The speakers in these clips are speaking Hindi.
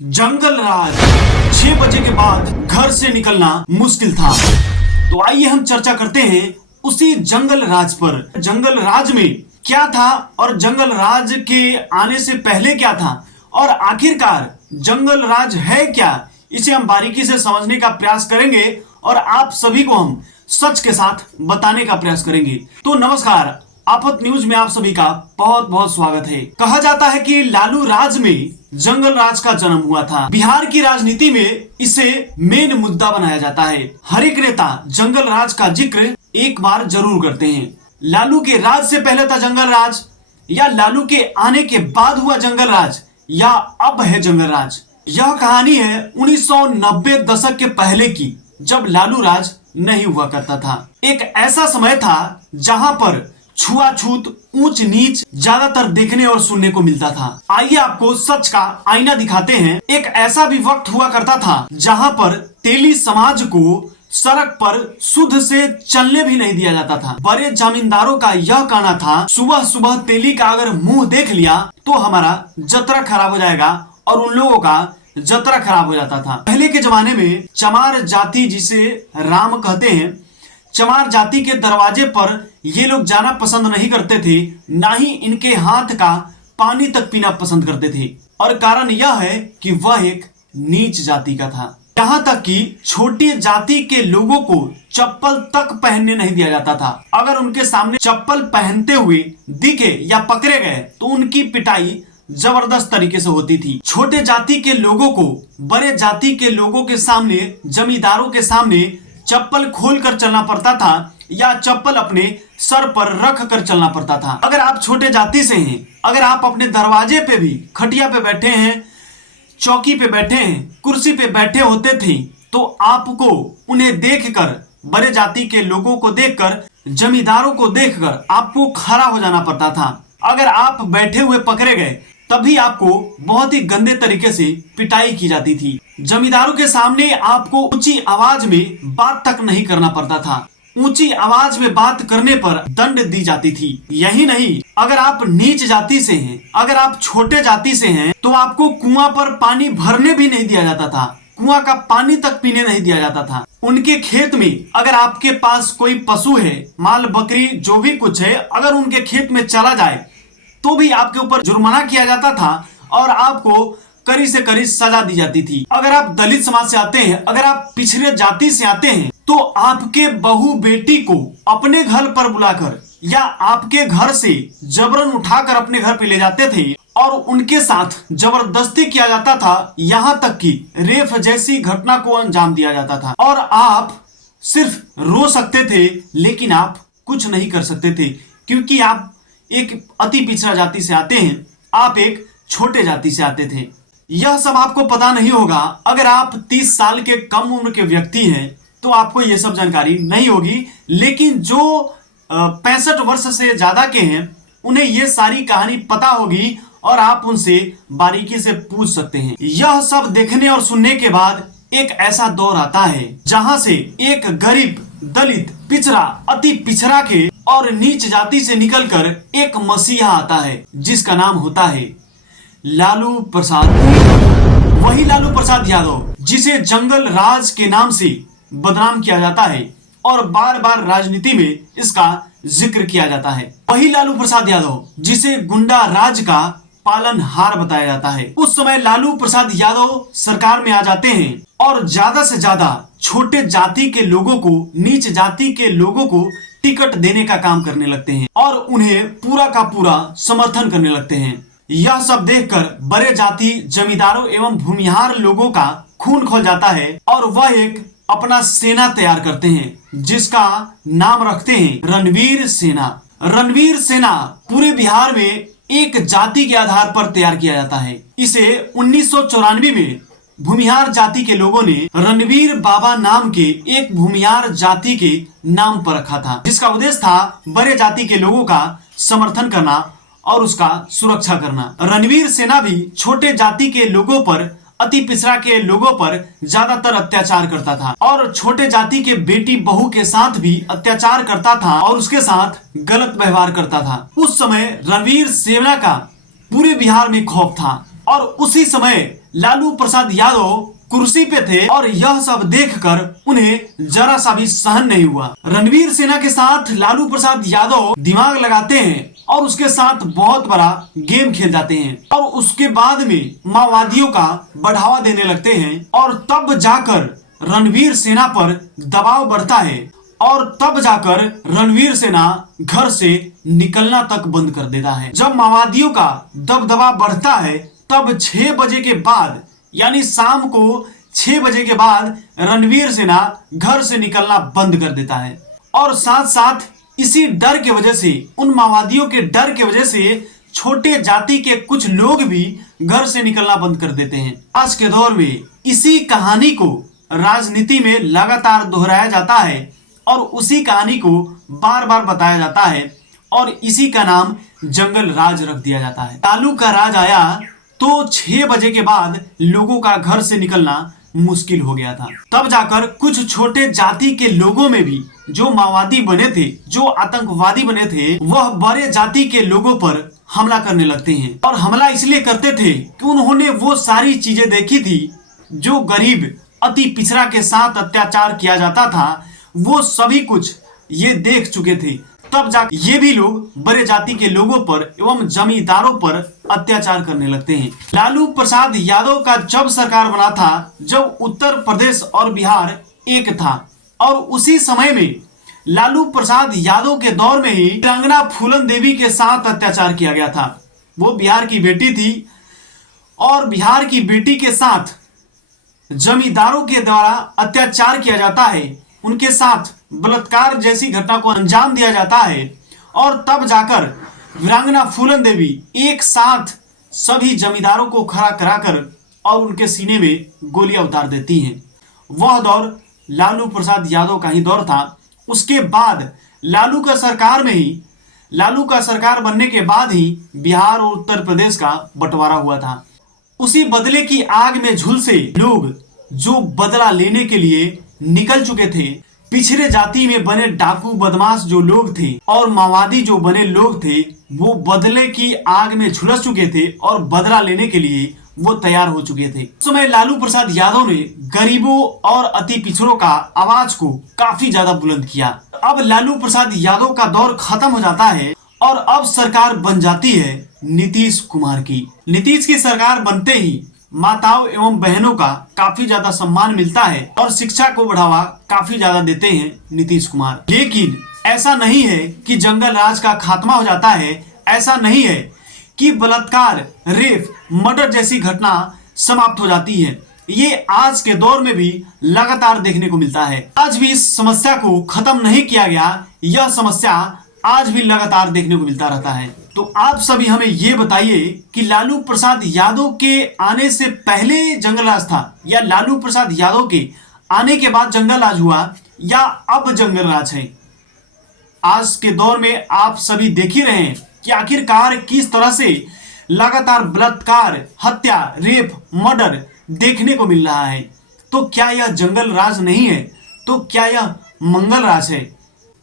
जंगल राज 6 बजे के बाद घर से निकलना मुश्किल था। तो आइए हम चर्चा करते हैं उसी जंगल राज पर। जंगल राज में क्या था और जंगल राज के आने से पहले क्या था और आखिरकार जंगल राज है क्या, इसे हम बारीकी से समझने का प्रयास करेंगे और आप सभी को हम सच के साथ बताने का प्रयास करेंगे। तो नमस्कार, आफत न्यूज में आप सभी का बहुत बहुत स्वागत है। कहा जाता है कि लालू राज में जंगल राज का जन्म हुआ था। बिहार की राजनीति में इसे मेन मुद्दा बनाया जाता है। हर एक नेता जंगल राज का जिक्र एक बार जरूर करते हैं। लालू के राज से पहले था जंगल राज, या लालू के आने के बाद हुआ जंगल राज, या अब है जंगल राज। यह कहानी है 1990 दशक के पहले की, जब लालू राज नहीं हुआ करता था। एक ऐसा समय था जहां पर छुआछूत, ऊंच नीच ज्यादातर देखने और सुनने को मिलता था। आइए आपको सच का आईना दिखाते हैं। एक ऐसा भी वक्त हुआ करता था जहां पर तेली समाज को सड़क पर शुद्ध से चलने भी नहीं दिया जाता था। बड़े जमींदारों का यह कहना था, सुबह सुबह तेली का अगर मुंह देख लिया तो हमारा जतरा खराब हो जाएगा, और उन लोगों का जतरा खराब हो जाता था। पहले के जमाने में चमार जाति, जिसे राम कहते हैं, चमार जाति के दरवाजे पर ये लोग जाना पसंद नहीं करते थे, ना ही इनके हाथ का पानी तक पीना पसंद करते थे। और कारण यह है कि वह एक नीच जाति का था। यहाँ तक कि छोटी जाति के लोगों को चप्पल तक पहनने नहीं दिया जाता था। अगर उनके सामने चप्पल पहनते हुए दिखे या पकड़े गए तो उनकी पिटाई जबरदस्त तरीके से होती थी। छोटे जाति के लोगों को बड़े जाति के लोगों के सामने, जमींदारों के सामने चप्पल खोलकर चलना पड़ता था, या चप्पल अपने सर पर रख कर चलना पड़ता था। अगर आप छोटे जाति से हैं, अगर आप अपने दरवाजे पे भी खटिया पे बैठे हैं, चौकी पे बैठे हैं, कुर्सी पे बैठे होते थे, तो आपको उन्हें देखकर, बड़े जाति के लोगों को देखकर, जमींदारों को देखकर आपको खड़ा हो जाना पड़ता था। अगर आप बैठे हुए पकड़े गए तभी आपको बहुत ही गंदे तरीके से पिटाई की जाती थी। जमींदारों के सामने आपको ऊंची आवाज में बात तक नहीं करना पड़ता था। ऊंची आवाज में बात करने पर दंड दी जाती थी। यही नहीं, अगर आप नीच जाति से हैं, अगर आप छोटे जाति से हैं, तो आपको कुआं पर पानी भरने भी नहीं दिया जाता था। कुआं का पानी तक पीने नहीं दिया जाता था। उनके खेत में अगर आपके पास कोई पशु है, माल बकरी जो भी कुछ है, अगर उनके खेत में चला जाए तो भी आपके ऊपर जुर्माना किया जाता था और आपको कड़ी से कड़ी सजा दी जाती थी। अगर आप दलित समाज से आते हैं, अगर आप पिछड़े जाति से आते हैं, तो आपके बहू बेटी को अपने घर पर बुलाकर या आपके घर से जबरन उठाकर अपने घर पे ले जाते थे और उनके साथ जबरदस्ती किया जाता था। यहाँ तक कि रेप जैसी घटना को अंजाम दिया जाता था और आप सिर्फ रो सकते थे, लेकिन आप कुछ नहीं कर सकते थे, क्योंकि आप एक अति पिछड़ा जाति से आते हैं, आप एक छोटे जाति से आते थे। यह सब आपको पता नहीं होगा। अगर आप 30 साल के कम उम्र के व्यक्ति हैं तो आपको यह सब जानकारी नहीं होगी, लेकिन जो 65 वर्ष से ज्यादा के हैं उन्हें यह सारी कहानी पता होगी और आप उनसे बारीकी से पूछ सकते हैं। यह सब देखने और सुनने के बाद एक ऐसा दौर आता है जहां से एक गरीब, दलित, पिछड़ा, अति पिछड़ा के और नीच जाति से निकलकर एक मसीहा आता है, जिसका नाम होता है लालू प्रसाद। वही लालू प्रसाद यादव जिसे जंगल राज के नाम से बदनाम किया जाता है और बार बार राजनीति में इसका जिक्र किया जाता है। वही लालू प्रसाद यादव जिसे गुंडा राज का पालनहार बताया जाता है। उस समय लालू प्रसाद यादव सरकार में आ जाते हैं और ज्यादा से ज्यादा छोटे जाति के लोगों को, नीच जाति के लोगों को टिकट देने का काम करने लगते हैं और उन्हें पूरा का पूरा समर्थन करने लगते हैं। यह सब देखकर बड़े जाति, जमींदारों एवं भूमिहार लोगों का खून खौल जाता है और वह एक अपना सेना तैयार करते हैं, जिसका नाम रखते हैं रणवीर सेना। रणवीर सेना पूरे बिहार में एक जाति के आधार पर तैयार किया जाता है। इसे 1994 में भूमिहार जाति के लोगों ने रणवीर बाबा नाम के एक भूमिहार जाति के नाम पर रखा था, जिसका उद्देश्य था बड़े जाति के लोगों का समर्थन करना और उसका सुरक्षा करना। रणवीर सेना भी छोटे जाति के लोगों पर, अति पिछड़ा के लोगों पर ज्यादातर अत्याचार करता था और छोटे जाति के बेटी बहू के साथ भी अत्याचार करता था और उसके साथ गलत व्यवहार करता था। उस समय रणवीर सेना का पूरे बिहार में खौफ था और उसी समय लालू प्रसाद यादव कुर्सी पे थे और यह सब देखकर उन्हें जरा सा भी सहन नहीं हुआ। रणवीर सेना के साथ लालू प्रसाद यादव दिमाग लगाते हैं और उसके साथ बहुत बड़ा गेम खेल जाते हैं और उसके बाद में माओवादियों का बढ़ावा देने लगते हैं और तब जाकर रणवीर सेना पर दबाव बढ़ता है और तब जाकर रणवीर सेना घर से निकलना तक बंद कर देता है। जब माओवादियों का दबदबा बढ़ता है तब 6 बजे के बाद यानी शाम को 6 बजे के बाद रणवीर सेना घर से निकलना बंद कर देता है और साथ साथ इसी डर की वजह से, उन माओवादियों के डर की वजह से छोटे जाति के कुछ लोग भी घर से निकलना बंद कर देते हैं। आज के दौर में इसी कहानी को राजनीति में लगातार दोहराया जाता है और उसी कहानी को बार बार बताया जाता है और इसी का नाम जंगल राज रख दिया जाता है। लालू का राज आया तो 6 बजे के बाद लोगों का घर से निकलना मुश्किल हो गया था। तब जाकर कुछ छोटे जाति के लोगों में भी जो माओवादी बने थे, जो आतंकवादी बने थे, वह बड़े जाति के लोगों पर हमला करने लगते हैं और हमला इसलिए करते थे कि उन्होंने वो सारी चीजें देखी थी जो गरीब अति पिछड़ा के साथ अत्याचार किया जाता था, वो सभी कुछ ये देख चुके थे। तब जाकर ये भी लोग बड़े जाति के लोगों पर एवं जमींदारों पर अत्याचार करने लगते हैं। लालू प्रसाद यादव का जब सरकार बना था, जब उत्तर प्रदेश और बिहार एक था और उसी समय में लालू प्रसाद यादव के दौर में ही वीरांगना फूलन देवी के साथ अत्याचार किया गया था। वो बिहार की बेटी थी और बिहार की बेटी के साथ जमींदारों के द्वारा अत्याचार किया जाता है, उनके साथ बलात्कार जैसी घटना को अंजाम दिया जाता है और तब जाकर वीरांगना फूलन देवी एक साथ सभी जमींदारों को खड़ा कराकर और उनके सीने में गोलियां उतार देती हैं। वह दौर लालू प्रसाद यादव का ही दौर था। उसके बाद लालू का सरकार बनने के बाद ही बिहार और उत्तर प्रदेश का बंटवारा हुआ था। उसी बदले की आग में झुलसे लोग जो बदला लेने के लिए निकल चुके थे, पिछड़े जाति में बने डाकू बदमाश जो लोग थे और माओवादी जो बने लोग थे, वो बदले की आग में झुलस चुके थे और बदला लेने के लिए वो तैयार हो चुके थे। उस समय लालू प्रसाद यादव ने गरीबों और अति पिछड़ों का आवाज को काफी ज्यादा बुलंद किया। अब लालू प्रसाद यादव का दौर खत्म हो जाता है और अब सरकार बन जाती है नीतीश कुमार की। नीतीश की सरकार बनते ही माताओं एवं बहनों का काफी ज्यादा सम्मान मिलता है और शिक्षा को बढ़ावा काफी ज्यादा देते हैं नीतीश कुमार। लेकिन ऐसा नहीं है कि जंगल राज का खात्मा हो जाता है, ऐसा नहीं है कि बलात्कार, रेप, मर्डर जैसी घटना समाप्त हो जाती है। ये आज के दौर में भी लगातार देखने को मिलता है। आज भी इस समस्या को खत्म नहीं किया गया, यह समस्या आज भी लगातार देखने को मिलता रहता है। तो आप सभी हमें ये बताइए कि लालू प्रसाद यादव के आने से पहले जंगल राज था या लालू प्रसाद यादव के आने के बाद जंगल राज हुआ या अब जंगल राज है। आज के दौर में आप सभी देख ही रहे हैं कि आखिरकार किस तरह से लगातार बलात्कार, हत्या, रेप, मर्डर देखने को मिल रहा है। तो क्या यह जंगल राज नहीं है? तो क्या यह मंगल राज है?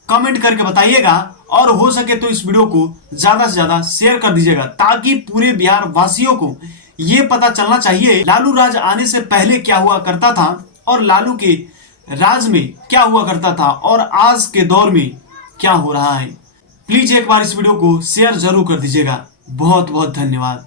कमेंट करके बताइएगा और हो सके तो इस वीडियो को ज्यादा से ज्यादा शेयर कर दीजिएगा ताकि पूरे बिहार वासियों को ये पता चलना चाहिए लालू राज आने से पहले क्या हुआ करता था और लालू के राज में क्या हुआ करता था और आज के दौर में क्या हो रहा है। प्लीज एक बार इस वीडियो को शेयर जरूर कर दीजिएगा। बहुत बहुत धन्यवाद।